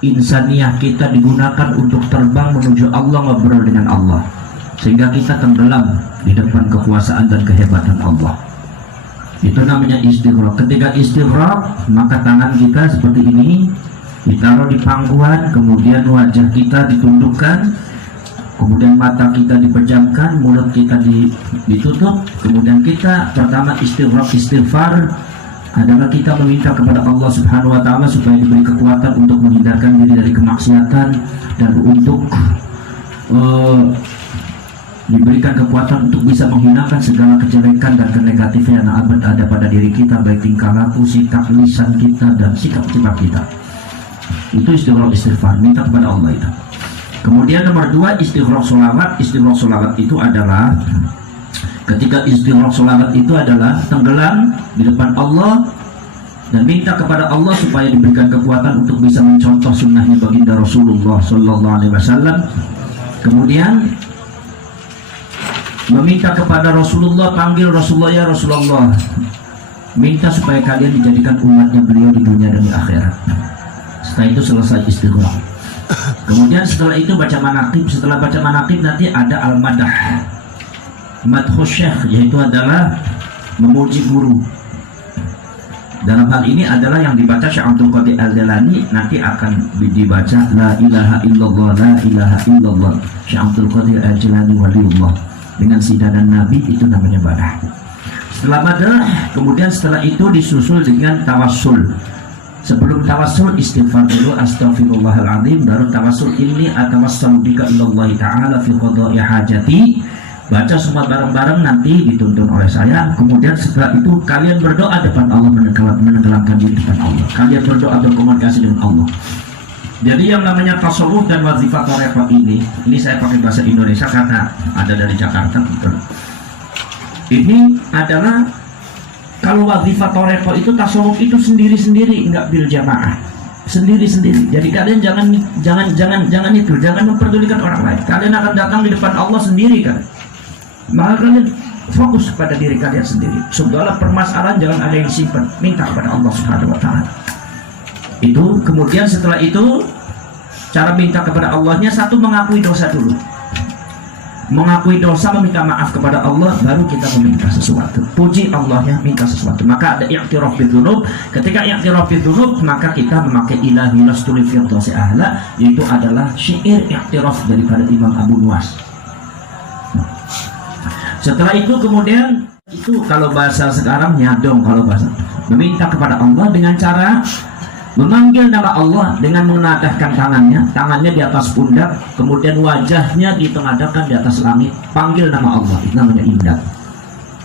insaniah kita digunakan untuk terbang menuju Allah, ngobrol dengan Allah, sehingga kita tenggelam di depan kekuasaan dan kehebatan Allah. Itu namanya istighraq. Ketika istighraq, maka tangan kita seperti ini ditaruh di pangkuan, kemudian wajah kita ditundukkan, kemudian mata kita dipejamkan, mulut kita ditutup, kemudian kita pertama istighraq. Istighfar adalah kita meminta kepada Allah Subhanahu wa Ta'ala supaya diberi kekuatan untuk menghindarkan diri dari kemaksiatan dan untuk diberikan kekuatan untuk bisa menghinakan segala kejelekan dan kenegatifan yang ada pada diri kita, baik tingkah laku, sikap, lisan kita, dan sikap sifat kita. Itu istighfar, minta kepada Allah itu. Kemudian nomor 2, istighraq sholawat. Istighraq sholawat itu adalah ketika istighraq sholawat itu adalah tenggelam di depan Allah dan minta kepada Allah supaya diberikan kekuatan untuk bisa mencontoh sunnahnya baginda Rasulullah Sallallahu Alaihi Wasallam. Kemudian meminta kepada Rasulullah, panggil Rasulullah, ya Rasulullah, minta supaya kalian dijadikan umatnya beliau di dunia dan di akhirat. Setelah itu selesai istighraq. Kemudian setelah itu baca manaqib. Setelah baca manaqib nanti ada al-madah, madhus syekh, yaitu adalah memuji guru. Dalam hal ini adalah yang dibaca Syekh Abdul Qadir Al-Jilani, nanti akan dibaca la ilaha illallah, la ilaha illallah Syekh Abdul Qadir Al-Jilani waliullah, dengan sidanan Nabi. Itu namanya badah. Setelah badah, kemudian setelah itu disusul dengan tawassul. Sebelum tawassul istighfar dulu, astaghfirullahaladzim, baru tawassul, inni atawassalu bika ilallahi ta'ala fi qada'i hajati. Baca semua bareng-bareng, nanti dituntun oleh saya. Kemudian setelah itu kalian berdoa depan Allah, menenggelamkan diri depan Allah. Kalian berdoa, berkomunikasi dengan Allah. Jadi yang namanya tasawuf dan wazifah thariqah ini saya pakai bahasa Indonesia karena ada dari Jakarta. Ini adalah, kalau wazifah thariqah itu, tasawuf itu sendiri-sendiri, enggak bil jamaah, sendiri-sendiri. Jadi kalian jangan memperdulikan orang lain. Kalian akan datang di depan Allah sendiri kan. Maka kalian fokus pada diri kalian sendiri. Segala permasalahan jangan ada yang disimpan, minta kepada Allah Subhanahu wa Ta'ala. Itu kemudian setelah itu cara minta kepada Allahnya, satu, mengakui dosa dulu. Mengakui dosa, meminta maaf kepada Allah, baru kita meminta sesuatu. Puji Allahnya, minta sesuatu. Maka ada i'tiraf bidzunub. Ketika i'tiraf bidzunub, maka kita memakai ilahi lastu li firdausi ahla, yaitu adalah syair i'tiraf daripada Imam Abu Nuwas. Setelah itu kemudian, itu kalau bahasa sekarang nyadong, kalau bahasa meminta kepada Allah dengan cara memanggil nama Allah dengan menengadahkan tangannya di atas pundak, kemudian wajahnya ditengadahkan di atas langit. Panggil nama Allah, itu namanya imdad.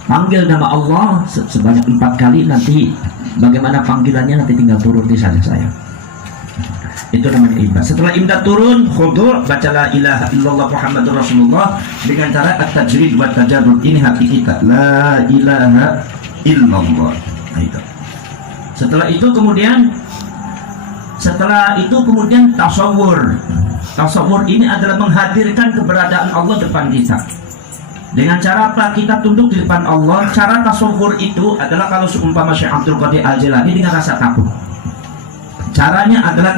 Panggil nama Allah sebanyak 4 kali. Nanti bagaimana panggilannya nanti tinggal turuti saja saya. Itu namanya imdad. Setelah imdad turun, khudu', baca la ilaha illallah Muhammadur Rasulullah dengan cara at-tajrid wa tajarrud. Ini hati kita, la ilaha illallah. Nah, itu. Setelah itu kemudian tasawwur. Tasawwur ini adalah menghadirkan keberadaan Allah depan kita. Dengan cara apa? Kita tunduk di depan Allah. Cara tasawwur itu adalah kalau seumpama Syekh Abdul Qadir Al-Jilani dengan rasa takut. Caranya adalah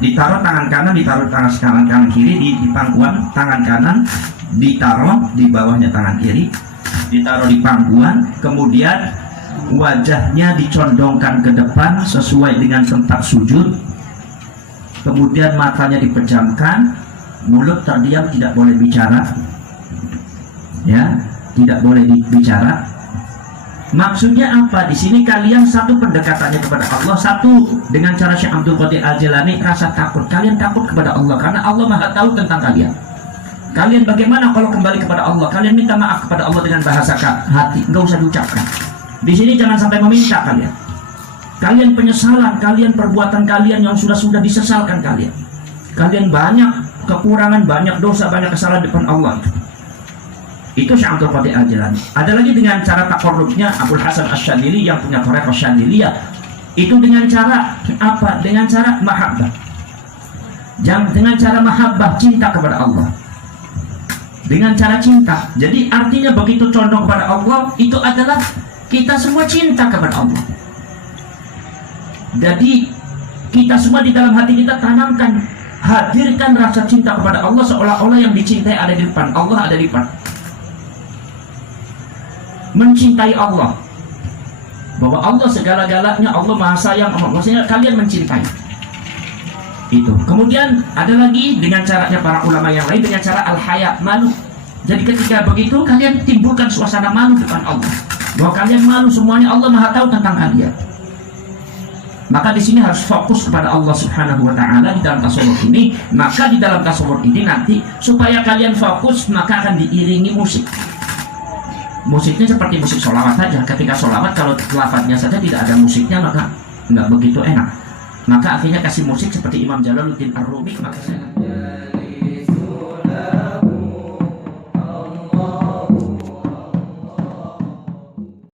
ditaruh tangan kanan, ditaruh tangan kanan kiri di pangkuan, tangan kanan ditaruh di bawahnya tangan kiri, ditaruh di pangkuan, kemudian wajahnya dicondongkan ke depan sesuai dengan tempat sujud, kemudian matanya dipejamkan, mulut terdiam, tidak boleh bicara, ya, tidak boleh bicara. Maksudnya apa? Di sini kalian satu pendekatannya kepada Allah, satu dengan cara Syekh Abdul Qadir Al-Jilani rasa takut. Kalian takut kepada Allah karena Allah Maha tahu tentang kalian. Kalian bagaimana kalau kembali kepada Allah? Kalian minta maaf kepada Allah dengan bahasa hati, enggak usah diucapkan. Di sini jangan sampai meminta kalian. Kalian penyesalan, kalian perbuatan kalian yang sudah disesalkan kalian. Kalian banyak kekurangan, banyak dosa, banyak kesalahan depan Allah. Itu Syekh Abdul Qadir Al-Jilani. Ada lagi dengan cara takorrubnya Abul Hasan Asy-Syadzili yang punya thariqah Syadziliyah. Itu dengan cara apa? Dengan cara mahabbah. Dengan cara mahabbah, cinta kepada Allah. Dengan cara cinta. Jadi artinya begitu condong kepada Allah, itu adalah kita semua cinta kepada Allah. Jadi Kita semua di dalam hati kita tanamkan, hadirkan rasa cinta kepada Allah seolah-olah yang dicintai ada di depan, Allah ada di depan. Mencintai Allah, bahwa Allah segala-galanya, Allah maha sayang, maksudnya kalian mencintai itu. Kemudian ada lagi dengan caranya para ulama yang lain, dengan cara al-haya, malu. Jadi ketika begitu kalian timbulkan suasana malu depan Allah, bahwa kalian malu, semuanya Allah maha tahu tentang kalian. Maka di sini harus fokus kepada Allah Subhanahu wa taala di dalam tasawuf ini. Maka di dalam tasawuf ini nanti supaya kalian fokus, maka akan diiringi musik. Musiknya seperti musik sholawat saja. Ketika sholawat kalau lafadznya saja tidak ada musiknya maka nggak begitu enak. Maka akhirnya kasih musik seperti Imam Jalaluddin Ar-Rumi. Maka saya